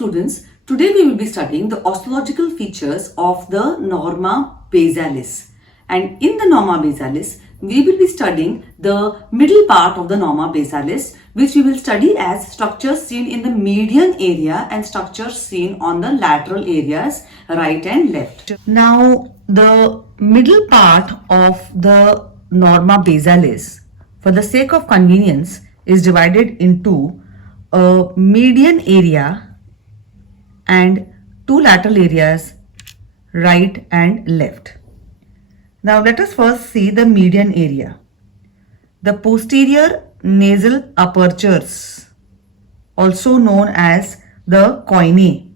students, today we will be studying the osteological features of the Norma basalis. And in the Norma basalis, we will be studying the middle part of the Norma basalis, which we will study as structures seen in the median area and structures seen on the lateral areas, right and left. Now, the middle part of the Norma basalis, for the sake of convenience, is divided into a median area and two lateral areas, right and left. Now let us first see the median area. The posterior nasal apertures, also known as the choanae.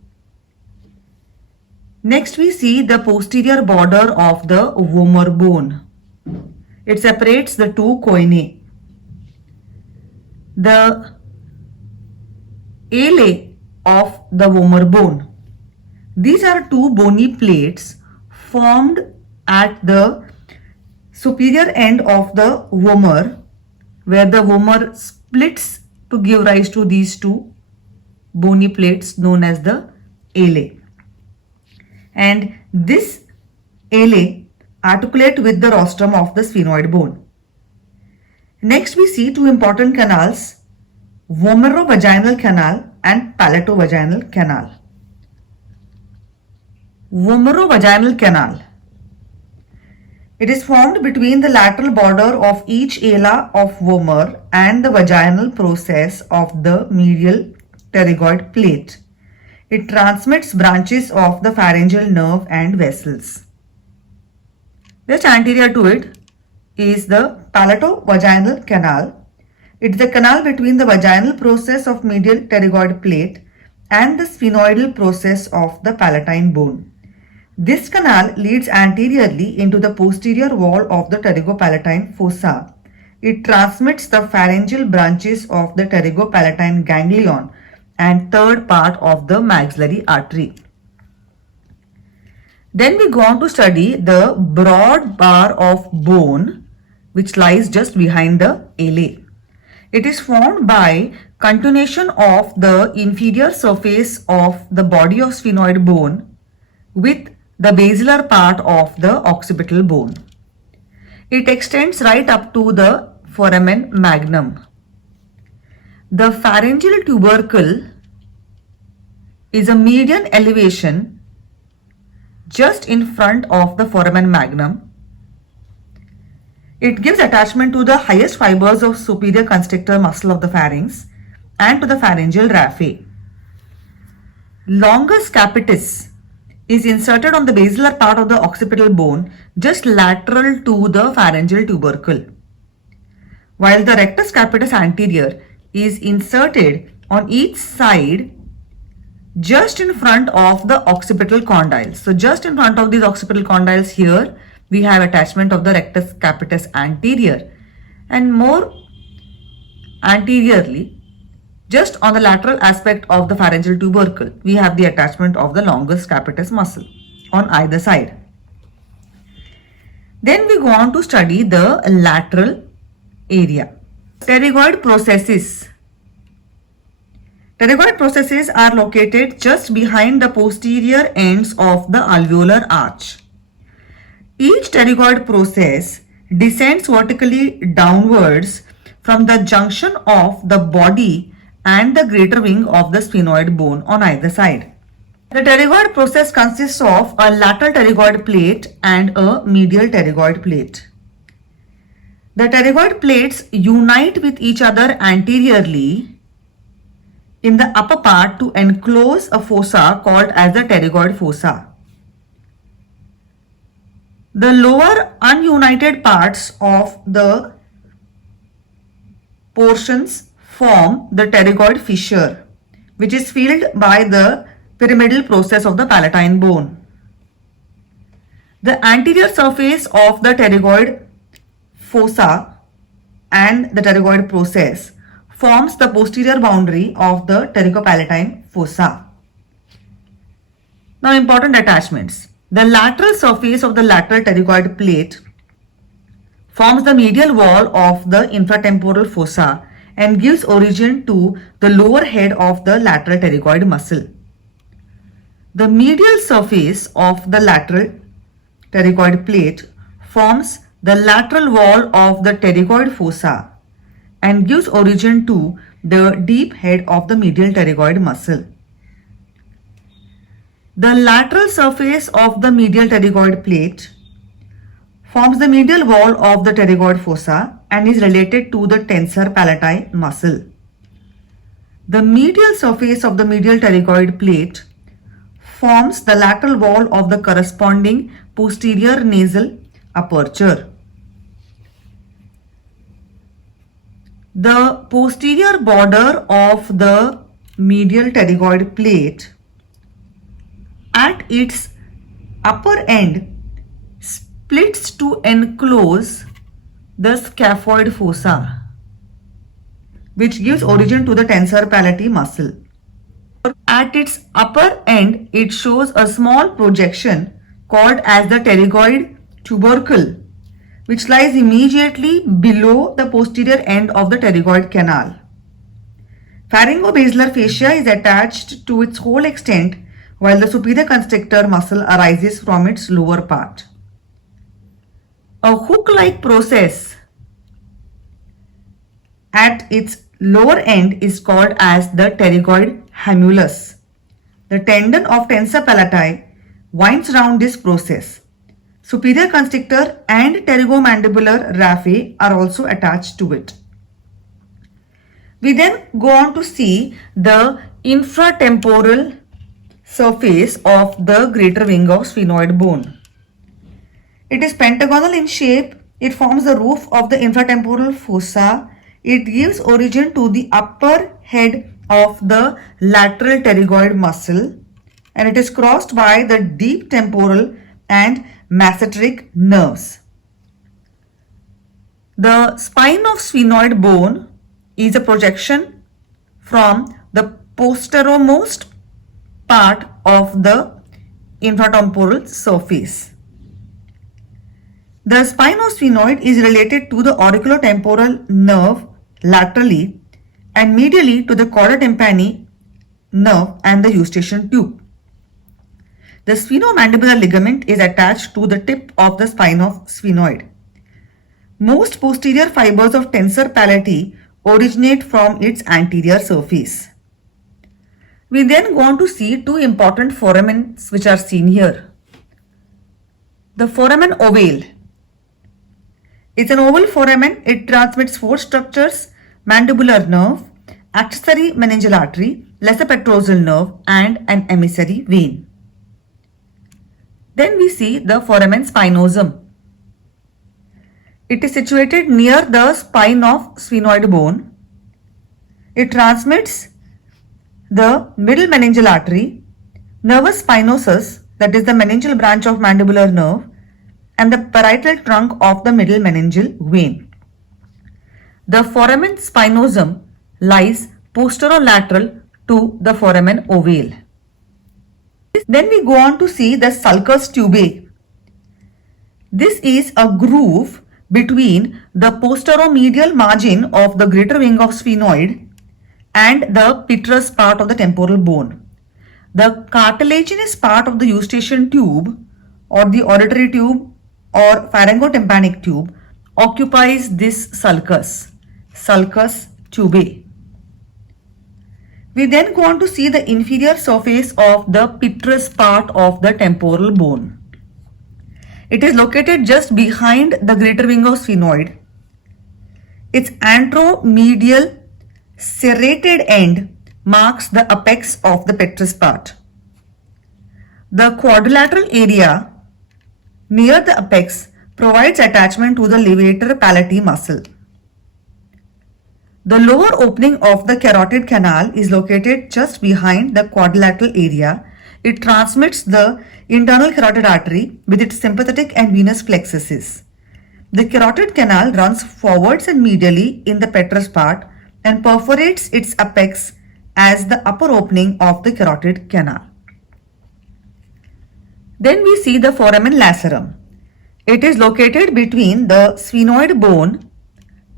Next we see the posterior border of the vomer bone. It separates the two choanae. The alae of the vomer bone. These are two bony plates formed at the superior end of the vomer, where the vomer splits to give rise to these two bony plates known as the alae. And this alae articulate with the rostrum of the sphenoid bone. Next we see two important canals, vomerovaginal canal and palatovaginal canal. Vomerovaginal canal. It is formed between the lateral border of each ala of vomer and the vaginal process of the medial pterygoid plate. It transmits branches of the pharyngeal nerve and vessels. Just anterior to it is the palatovaginal canal. It is the canal between the vaginal process of medial pterygoid plate and the sphenoidal process of the palatine bone. This canal leads anteriorly into the posterior wall of the pterygopalatine fossa. It transmits the pharyngeal branches of the pterygopalatine ganglion and third part of the maxillary artery. Then we go on to study the broad bar of bone which lies just behind the alae. It is formed by continuation of the inferior surface of the body of sphenoid bone with the basilar part of the occipital bone. It extends right up to the foramen magnum. The pharyngeal tubercle is a median elevation just in front of the foramen magnum. It gives attachment to the highest fibers of superior constrictor muscle of the pharynx and to the pharyngeal raphe. Longus capitis is inserted on the basilar part of the occipital bone just lateral to the pharyngeal tubercle, while the rectus capitis anterior is inserted on each side just in front of the occipital condyles. So just in front of these occipital condyles here we have attachment of the rectus capitis anterior, and more anteriorly just on the lateral aspect of the pharyngeal tubercle we have the attachment of the longus capitis muscle on either side. Then we go on to study the lateral area. Pterygoid processes. Pterygoid processes are located just behind the posterior ends of the alveolar arch. Each pterygoid process descends vertically downwards from the junction of the body and the greater wing of the sphenoid bone on either side. The pterygoid process consists of a lateral pterygoid plate and a medial pterygoid plate. The pterygoid plates unite with each other anteriorly in the upper part to enclose a fossa called as the pterygoid fossa. The lower ununited parts of the portions form the pterygoid fissure, which is filled by the pyramidal process of the palatine bone. The anterior surface of the pterygoid fossa and the pterygoid process forms the posterior boundary of the pterygopalatine fossa. Now, important attachments. The lateral surface of the lateral pterygoid plate forms the medial wall of the infratemporal fossa and gives origin to the lower head of the lateral pterygoid muscle. The medial surface of the lateral pterygoid plate forms the lateral wall of the pterygoid fossa and gives origin to the deep head of the medial pterygoid muscle. The lateral surface of the medial pterygoid plate forms the medial wall of the pterygoid fossa and is related to the tensor palati muscle. The medial surface of the medial pterygoid plate forms the lateral wall of the corresponding posterior nasal aperture. The posterior border of the medial pterygoid plate at its upper end splits to enclose the scaphoid fossa, which gives origin to the tensor palati muscle. At its upper end, it shows a small projection called as the pterygoid tubercle, which lies immediately below the posterior end of the pterygoid canal. Pharyngobasilar fascia is attached to its whole extent, while the superior constrictor muscle arises from its lower part. A hook-like process at its lower end is called as the pterygoid hamulus. The tendon of tensor palati winds round this process. Superior constrictor and pterygomandibular raphe are also attached to it. We then go on to see the infratemporal surface of the greater wing of sphenoid bone. It is pentagonal in shape. It forms the roof of the infratemporal fossa. It gives origin to the upper head of the lateral pterygoid muscle, and it is crossed by the deep temporal and masseteric nerves. The spine of sphenoid bone is a projection from the posteromost part of the infratemporal surface. The spinosphenoid is related to the auriculotemporal nerve laterally and medially to the chorda tympani nerve and the eustachian tube. The sphenomandibular ligament is attached to the tip of the spine of sphenoid. Most posterior fibers of tensor palati originate from its anterior surface. We then go on to see two important foramens which are seen here. The foramen ovale. It's an oval foramen. It transmits four structures: mandibular nerve, accessory meningeal artery, lesser petrosal nerve, and an emissary vein. Then we see the foramen spinosum. It is situated near the spine of sphenoid bone. It transmits the middle meningeal artery, nervus spinosus, that is the meningeal branch of mandibular nerve, and the parietal trunk of the middle meningeal vein. The foramen spinosum lies posterolateral to the foramen ovale. Then we go on to see the sulcus tubae. This is a groove between the posteromedial margin of the greater wing of sphenoid and the petrous part of the temporal bone. The cartilaginous part of the eustachian tube or the auditory tube or pharyngotympanic tube occupies this sulcus tubae. We then go on to see the inferior surface of the petrous part of the temporal bone. It is located just behind the greater wing of sphenoid. Its anteromedial serrated end marks the apex of the petrous part. The quadrilateral area near the apex provides attachment to the levator palati muscle. The lower opening of the carotid canal is located just behind the quadrilateral area. It transmits the internal carotid artery with its sympathetic and venous plexuses. The carotid canal runs forwards and medially in the petrous part and perforates its apex as the upper opening of the carotid canal. Then we see the foramen lacerum. It is located between the sphenoid bone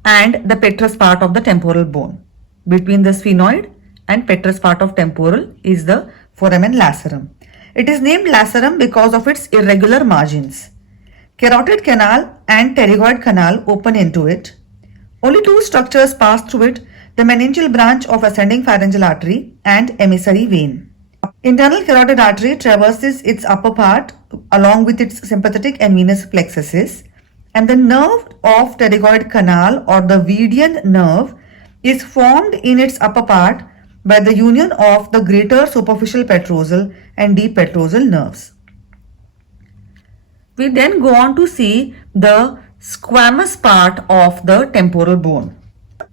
and the petrous part of the temporal bone. Between the sphenoid and petrous part of temporal is the foramen lacerum. It is named lacerum because of its irregular margins. Carotid canal and pterygoid canal open into it. Only two structures pass through it, the meningeal branch of ascending pharyngeal artery and emissary vein. Internal carotid artery traverses its upper part along with its sympathetic and venous plexuses, and the nerve of pterygoid canal or the Vedian nerve is formed in its upper part by the union of the greater superficial petrosal and deep petrosal nerves. We then go on to see the squamous part of the temporal bone.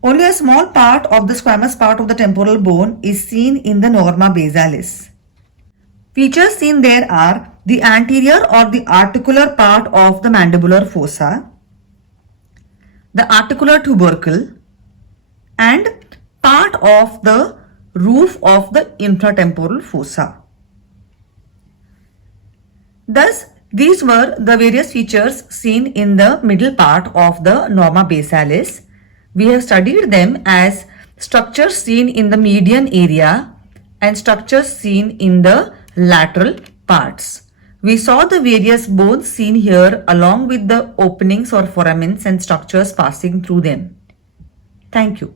Only a small part of the squamous part of the temporal bone is seen in the norma basalis. Features seen there are the anterior or the articular part of the mandibular fossa, the articular tubercle, and part of the roof of the infratemporal fossa. Thus, these were the various features seen in the middle part of the norma basalis. We have studied them as structures seen in the median area and structures seen in the lateral parts. We saw the various bones seen here along with the openings or foramens and structures passing through them. Thank you.